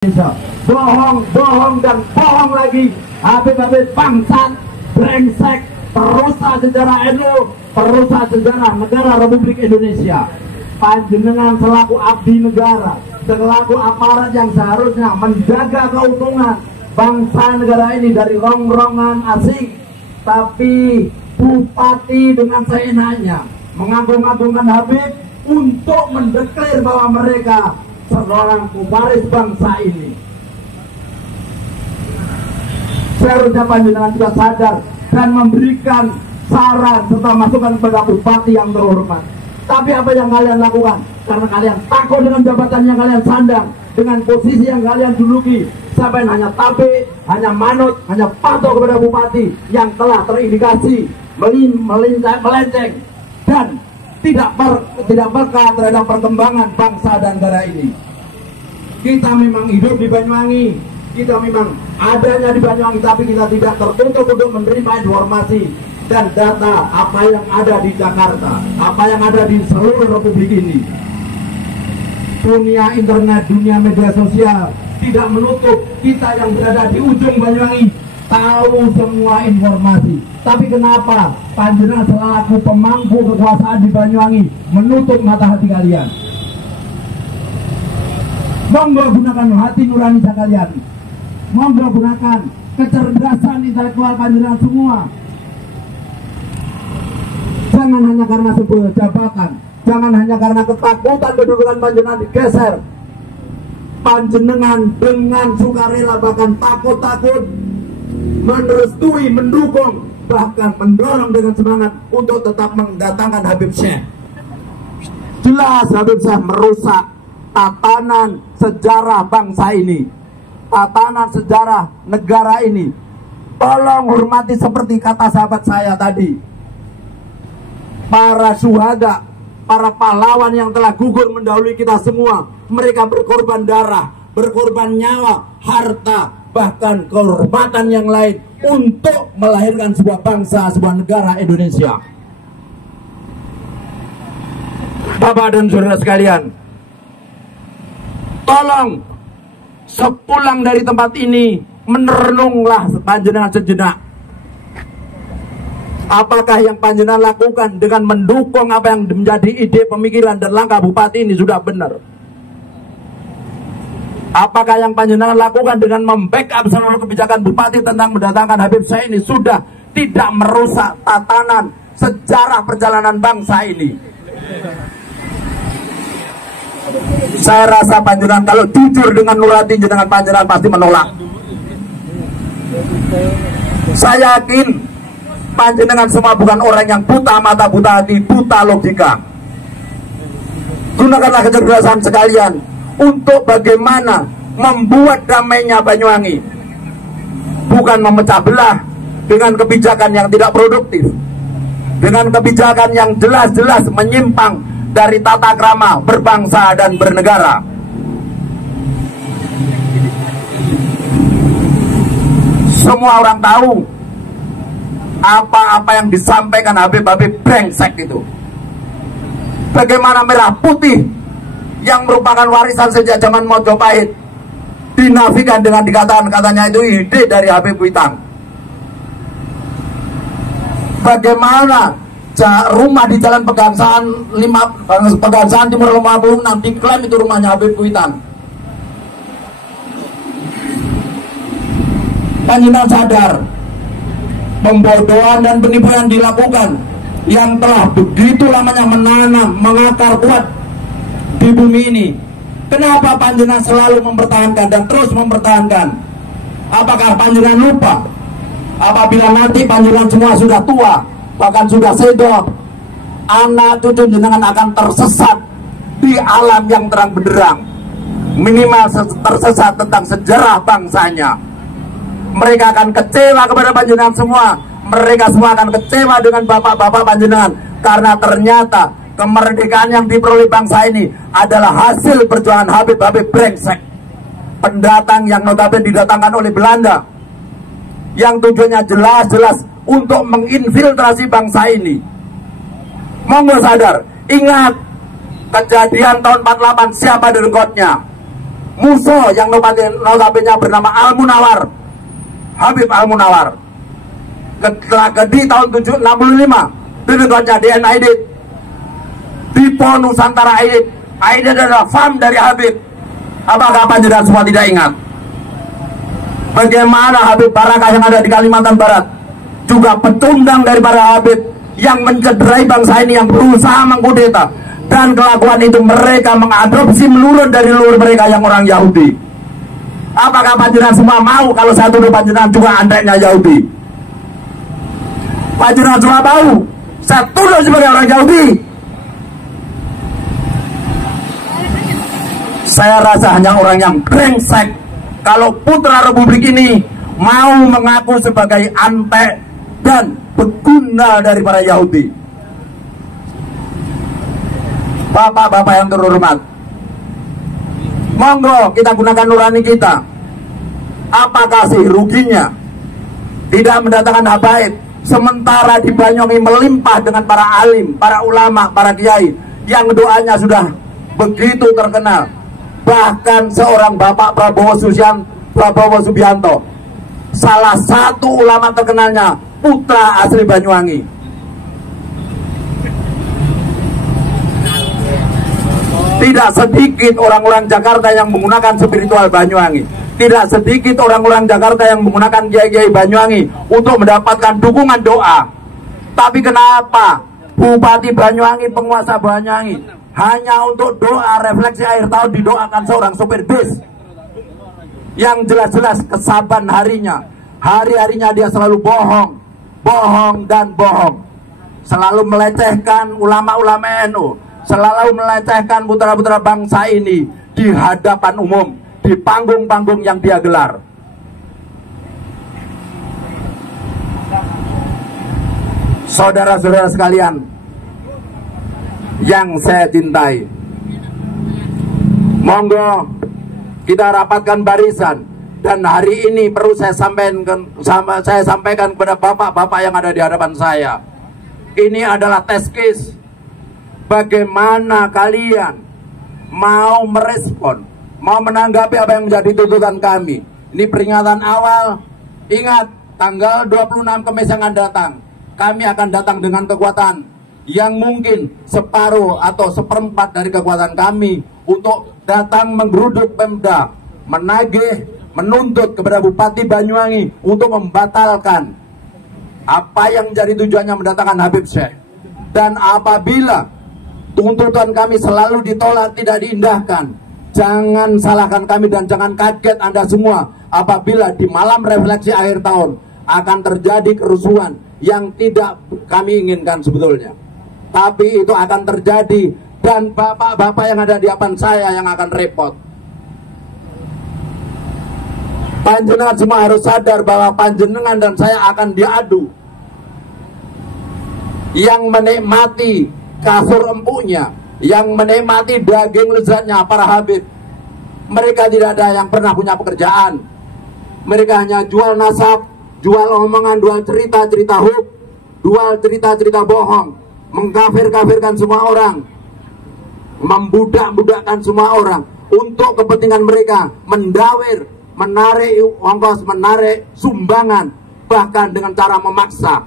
Indonesia. Bohong, bohong, dan bohong lagi. Habib-habib bangsat, brengsek, perusak sejarah NU, perusak sejarah negara Republik Indonesia. Panjenengan selaku abdi negara, selaku aparat yang seharusnya menjaga keutuhan bangsa negara ini dari rong-rongan asing, tapi bupati dengan seenaknya mengagung-agungkan Habib untuk mendeklar bahwa mereka seorang pewaris bangsa ini. Seharusnya panjenengan juga sadar dan memberikan saran serta masukan kepada bupati yang terhormat. Tapi apa yang kalian lakukan? Karena kalian takut dengan jabatan yang kalian sandang, dengan posisi yang kalian duduki, sampai hanya tabe, hanya manut, hanya patuh kepada bupati yang telah terindikasi melenceng dan tidak peka terhadap perkembangan bangsa dan negara ini. Kita memang hidup di Banyuwangi, kita memang adanya di Banyuwangi, tapi kita tidak tertutup untuk menerima informasi dan data apa yang ada di Jakarta, apa yang ada di seluruh Republik ini. Dunia internet, dunia media sosial tidak menutup kita yang berada di ujung Banyuwangi tahu semua informasi. Tapi kenapa panjenengan selaku pemangku kekuasaan di Banyuwangi menutup mata hati kalian? Monggo gunakan hati nurani kalian, monggo gunakan kecerdasan intelektual panjenengan semua. Jangan hanya karena sebuah jabatan, jangan hanya karena ketakutan kedudukan panjenengan digeser. Panjenengan dengan sukarela bahkan takut-takut merestui, mendukung, bahkan mendorong dengan semangat untuk tetap mendatangkan Habib Syekh. Jelas Habib Syekh merusak tatanan sejarah bangsa ini, tatanan sejarah negara ini. Tolong hormati seperti kata sahabat saya tadi, para syuhada, para pahlawan yang telah gugur mendahului kita semua. Mereka berkorban darah, berkorban nyawa, harta, bahkan kehormatan yang lain untuk melahirkan sebuah bangsa, sebuah negara Indonesia. Bapak dan saudara sekalian, tolong sepulang dari tempat ini merenunglah panjenengan sejenak. Apakah yang panjenengan lakukan dengan mendukung apa yang menjadi ide, pemikiran, dan langkah bupati ini sudah benar? Apakah yang panjenengan lakukan dengan membackup seluruh kebijakan bupati tentang mendatangkan Habib Syekh ini sudah tidak merusak tatanan sejarah perjalanan bangsa ini? Saya rasa panjenengan kalau jujur dengan nurani jenengan panjenengan pasti menolak. Saya yakin panjenengan semua bukan orang yang buta mata, buta hati, buta logika. Gunakanlah kecerdasan sekalian untuk bagaimana membuat damainya Banyuwangi, bukan memecah belah dengan kebijakan yang tidak produktif, dengan kebijakan yang jelas-jelas menyimpang dari tata krama berbangsa dan bernegara. Semua orang tahu apa-apa yang disampaikan Habib-habib brengsek itu. Bagaimana merah putih yang merupakan warisan sejak zaman Mojopahit dinafikan dengan dikatakan katanya itu ide dari Habib Witan. Bagaimana rumah di Jalan Pegangsaan Timur 56 diklaim itu rumahnya Habib Witan. Panjenengan sadar pembodohan dan penipuan yang dilakukan, yang telah begitu lamanya menanam, mengakar kuat di bumi ini. Kenapa panjenengan selalu mempertahankan dan terus mempertahankan? Apakah panjenengan lupa apabila nanti panjenengan semua sudah tua, bahkan sudah sedo, anak cucu jenengan akan tersesat di alam yang terang benderang, minimal tersesat tentang sejarah bangsanya. Mereka akan kecewa kepada panjenengan semua. Mereka semua akan kecewa dengan bapak-bapak panjenengan, karena ternyata kemerdekaan yang diperoleh bangsa ini adalah hasil perjuangan Habib-habib brengsek, pendatang yang notabene didatangkan oleh Belanda, yang tujuannya jelas-jelas untuk menginfiltrasi bangsa ini. Monggo sadar, ingat kejadian tahun 48, siapa direngkotnya? musuh yang notabene bernama Al-Munawar, Habib Al-Munawar. Di tahun 65 tuntutannya DN Aidit, Dipo Nusantara Aidit. Aidit adalah fam dari Habib. Apakah panjenengan semua tidak ingat bagaimana Habib Barakah yang ada di Kalimantan Barat juga pecundang dari para Habib yang mencederai bangsa ini, yang berusaha mengkudeta, dan kelakuan itu mereka mengadopsi melurut dari leluhur mereka yang orang Yahudi. Apakah panjenengan semua mau kalau saya tuduh panjenengan juga anteknya Yahudi? Panjenengan semua mau saya tuduh sebagai orang Yahudi? Saya rasa hanya orang yang brengsek kalau putra Republik ini mau mengaku sebagai antek dan beguna dari para Yahudi. Bapak-bapak yang terhormat, monggo kita gunakan nurani kita. Apakah sih ruginya tidak mendatangkan habaib, sementara di Banyuwangi melimpah dengan para alim, para ulama, para kiai yang doanya sudah begitu terkenal. Bahkan seorang Bapak Prabowo Subianto, salah satu ulama terkenalnya, putra asli Banyuwangi. Tidak sedikit orang-orang Jakarta yang menggunakan spiritual Banyuwangi. Tidak sedikit orang-orang Jakarta yang menggunakan kiai-kiai Banyuwangi untuk mendapatkan dukungan doa. Tapi kenapa Bupati Banyuwangi, penguasa Banyuwangi, hanya untuk doa refleksi akhir tahun didoakan seorang sopir bis yang jelas-jelas kesaban harinya, hari-harinya dia selalu bohong, bohong dan bohong, selalu melecehkan ulama-ulama NU, selalu melecehkan putra-putra bangsa ini di hadapan umum, di panggung-panggung yang dia gelar. Saudara-saudara sekalian yang saya cintai, monggo kita rapatkan barisan. Dan hari ini perlu saya sampaikan kepada bapak-bapak yang ada di hadapan saya, ini adalah test case. Bagaimana kalian mau merespon, mau menanggapi apa yang menjadi tuntutan kami. Ini peringatan awal. Ingat, tanggal 26 Kamis yang akan datang, kami akan datang dengan kekuatan yang mungkin separuh atau seperempat dari kekuatan kami untuk datang menggeruduk Pemda, menagih, menuntut kepada Bupati Banyuwangi untuk membatalkan apa yang menjadi tujuannya mendatangkan Habib Syekh. Dan apabila tuntutan kami selalu ditolak, tidak diindahkan, jangan salahkan kami dan jangan kaget Anda semua apabila di malam refleksi akhir tahun akan terjadi kerusuhan yang tidak kami inginkan sebetulnya. Tapi itu akan terjadi, dan bapak-bapak yang ada di hadapan saya yang akan repot. Panjenengan semua harus sadar bahwa panjenengan dan saya akan diadu. Yang menikmati kasur empuknya, yang menikmati daging lezatnya para habib, mereka tidak ada yang pernah punya pekerjaan. Mereka hanya jual nasab, jual omongan, jual cerita-cerita hoax, jual cerita-cerita bohong, mengkafir-kafirkan semua orang, membudak-budakkan semua orang untuk kepentingan mereka, mendawir, menarik ongkos, menarik sumbangan, bahkan dengan cara memaksa.